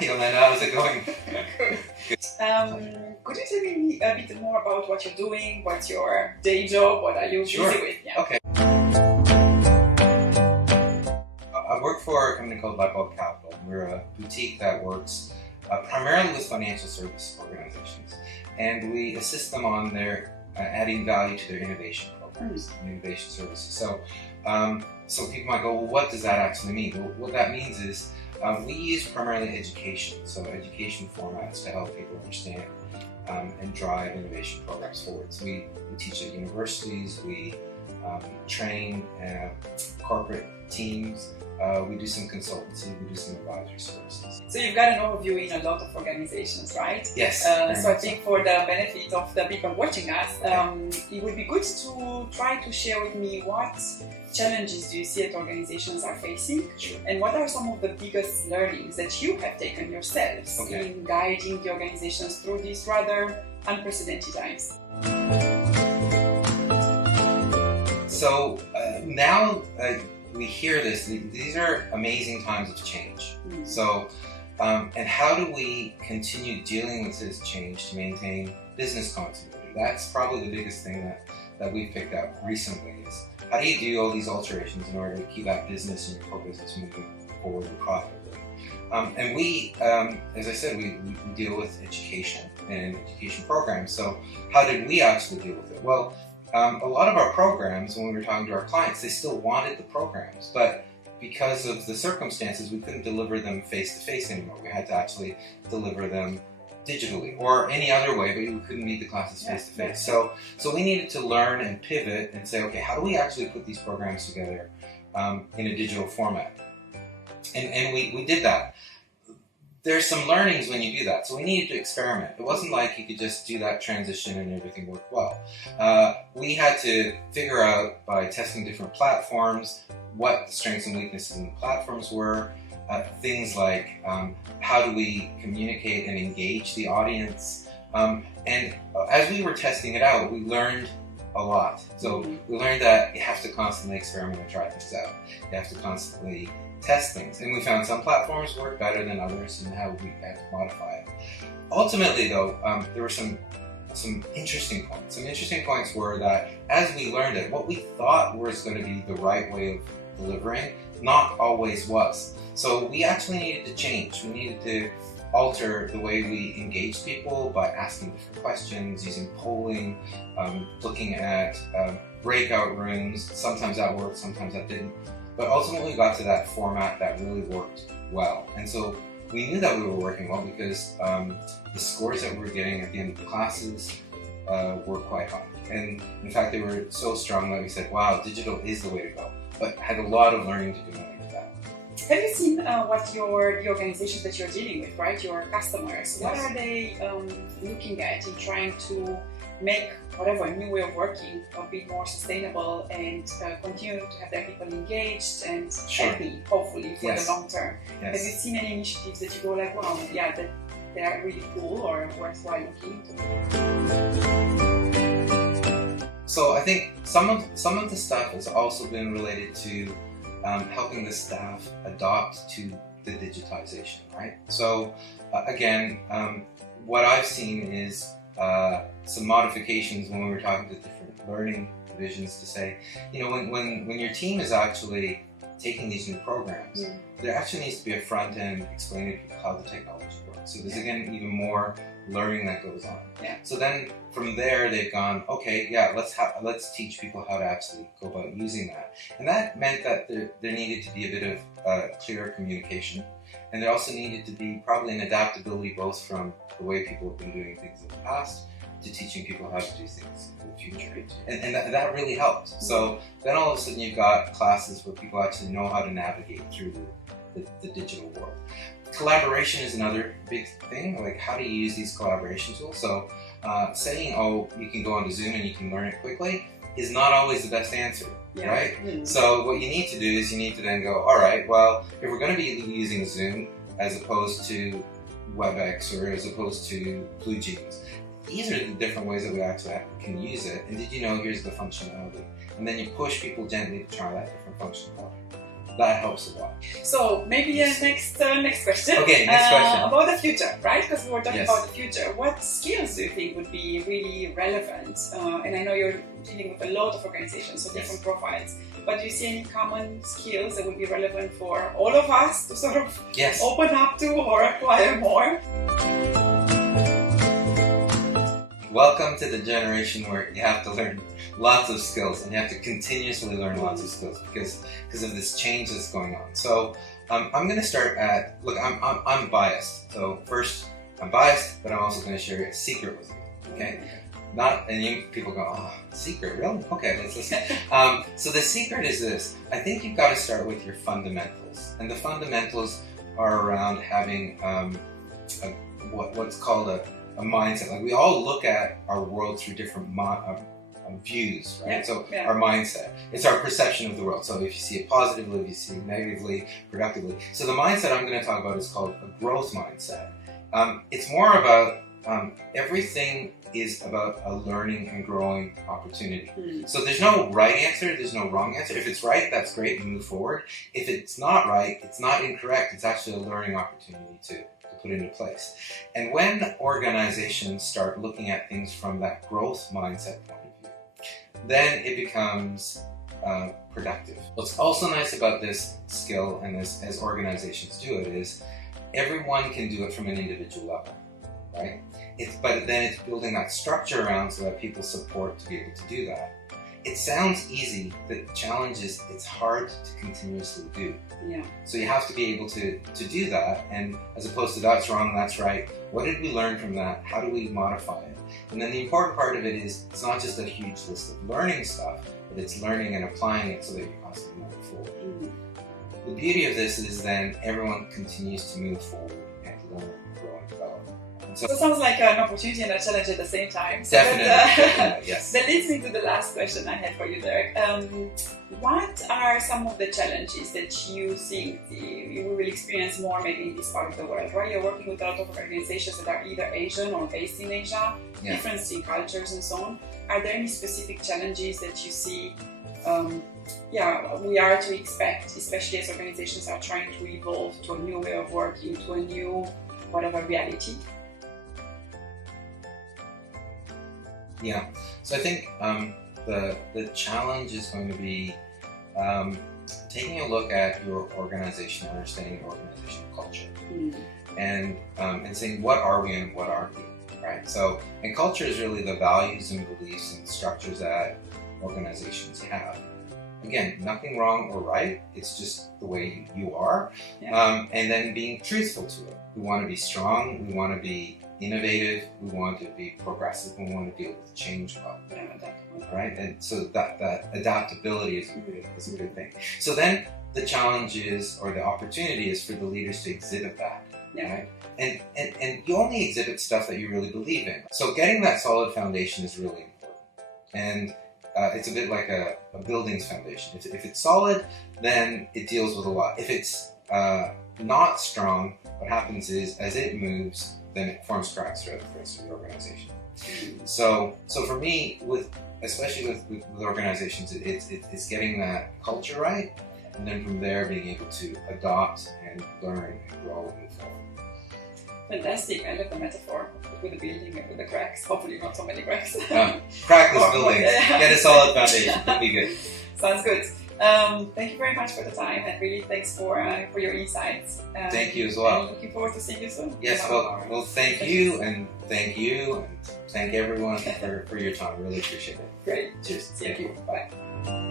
Yelena, how's it going? Could you tell me a bit more about what you're doing? What's your day job? What are you busy with? Yeah. Okay. I work for a company called Veldhoen Company. We're a boutique that works primarily with financial service organizations, and we assist them on their adding value to their innovation programs and innovation services. So people might go, well, what does that actually mean? Well, what that means is we use primarily education, so education formats to help people understand and drive innovation programs forward. So we teach at universities, we train corporate teams, we do some consultancy, we do some advisory services. So you've got an overview in a lot of organizations, right? Yes. So I think for the benefit of the people watching us, it would be good to try to share with me what challenges do you see that organizations are facing, and what are some of the biggest learnings that you have taken yourselves in guiding the organizations through these rather unprecedented times? So now we hear this, these are amazing times of change. So, and how do we continue dealing with this change to maintain business continuity? That's probably the biggest thing that we've picked up recently is how do you do all these alterations in order to keep that business and your core business moving forward and profitably? And we, as I said, we deal with education and education programs. So how did we actually deal with it? Well, a lot of our programs, when we were talking to our clients, they still wanted the programs, but because of the circumstances, we couldn't deliver them face-to-face anymore. We had to actually deliver them digitally or any other way, but we couldn't meet the classes face-to-face. So we needed to learn and pivot and say, okay, how do we actually put these programs together in a digital format? And we did that. There's some learnings when you do that, so we needed to experiment. It wasn't like you could just do that transition and everything worked well. We had to figure out by testing different platforms what the strengths and weaknesses in the platforms were, things like how do we communicate and engage the audience. And as we were testing it out, we learned a lot. So we learned that you have to constantly experiment and try things out. You have to constantly test things, and we found some platforms work better than others and how we had to modify it. Ultimately though, there were some interesting points. Some interesting points were that as we learned it, what we thought was going to be the right way of delivering not always was. So we actually needed to change. We needed to alter the way we engage people by asking different questions, using polling, looking at breakout rooms. Sometimes that worked, sometimes that didn't. But ultimately we got to that format that really worked well. And so we knew that we were working well because the scores that we were getting at the end of the classes were quite high. And in fact, they were so strong that we said, wow, digital is the way to go. But had a lot of learning to do underneath that. Have you seen what the organizations that you're dealing with, right? Your customers, what are they looking at in trying to make whatever new way of working a bit more sustainable and continue to have their people engaged and happy, hopefully, for the long term? Have you seen any initiatives that you go like, wow, yeah, that they are really cool or worthwhile looking into? So I think some of the stuff has also been related to helping the staff adopt to the digitization, right? So again, what I've seen is some modifications when we were talking to different learning divisions to say, you know, when your team is actually taking these new programs, there actually needs to be a front end explaining to people how the technology works. So there's again even more learning that goes on. So then from there they've gone, okay, yeah, let's teach people how to actually go about using that. And that meant that there needed to be a bit of clearer communication. And there also needed to be probably an adaptability both from the way people have been doing things in the past to teaching people how to do things in the future. And that really helped. So then all of a sudden you've got classes where people actually know how to navigate through the digital world. Collaboration is another big thing, like how do you use these collaboration tools? So saying, oh, you can go onto Zoom and you can learn it quickly is not always the best answer, right? So what you need to do is you need to then go, all right, well, if we're going to be using Zoom as opposed to WebEx or as opposed to BlueJeans, these are the different ways that we actually can use it. And did you know here's the functionality? And then you push people gently to try that different functionality. that helps a lot. So maybe next question. Okay, next question. About the future, right? Because we were talking Yes. about the future. What skills do you think would be really relevant? And I know you're dealing with a lot of organizations, so different profiles. But do you see any common skills that would be relevant for all of us to sort of Yes. open up to or acquire more? Welcome to the generation where you have to learn lots of skills, and you have to continuously learn lots of skills because of this change that's going on. So I'm going to start at, look, I'm biased. So first, I'm biased, but I'm also going to share a secret with you. Okay. And you people go, oh, secret, really? Okay, let's listen. So the secret is this. I think you've got to start with your fundamentals. And the fundamentals are around having what's called a mindset. Like, we all look at our world through different views, right? Our mindset. It's our perception of the world. So if you see it positively, if you see it negatively, productively. So the mindset I'm going to talk about is called a growth mindset. It's more about everything is about a learning and growing opportunity. So there's no right answer, there's no wrong answer. If it's right, that's great, and move forward. If it's not right, it's not incorrect, it's actually a learning opportunity to put into place. And when organizations start looking at things from that growth mindset point of view, then it becomes productive. What's also nice about this skill, and as organizations do it, is everyone can do it from an individual level, right? But then it's building that structure around so that people support to be able to do that. It sounds easy, the challenge is it's hard to continuously do. Yeah. So you have to be able to do that, and as opposed to that's wrong, that's right, what did we learn from that? How do we modify it? And then the important part of it is it's not just a huge list of learning stuff, but it's learning and applying it so that you're constantly moving forward. The beauty of this is then everyone continues to move forward and learn, grow, and develop. So it sounds like an opportunity and a challenge at the same time. So Definitely, yes. That leads me to the last question I had for you, Derek. What are some of the challenges that you think we will experience more maybe in this part of the world? Right? You're working with a lot of organizations that are either Asian or based in Asia, difference in cultures and so on. Are there any specific challenges that you see we are to expect, especially as organizations are trying to evolve to a new way of working, to a new whatever reality? Yeah, so I think the challenge is going to be taking a look at your organization, understanding your organizational culture, and saying what are we and what aren't we, right? So, and culture is really the values and beliefs and structures that organizations have. Again, nothing wrong or right, it's just the way you are, and then being truthful to it. We want to be strong, we want to be innovative, we want to be progressive, we want to deal with change well, right? And so that adaptability is a good thing. So then the challenge is, or the opportunity is, for the leaders to exhibit that, right? And you only exhibit stuff that you really believe in. So getting that solid foundation is really important. And it's a bit like a building's foundation. If it's solid, then it deals with a lot. If it's not strong, what happens is, as it moves, then it forms cracks throughout the rest of the organization. So for me, especially with organizations, it's getting that culture right, and then from there being able to adopt and learn and grow and move forward. Fantastic. I love the metaphor with the building and with the cracks. Hopefully not so many cracks. Crackless buildings. Get a solid foundation. That'd be good. Sounds good. Thank you very much for the time, and really thanks for your insights. Thank you as well. And looking forward to seeing you soon. Yes, well, thank you, and thank everyone for your time. Really appreciate it. Great. Cheers. Thank you. Bye.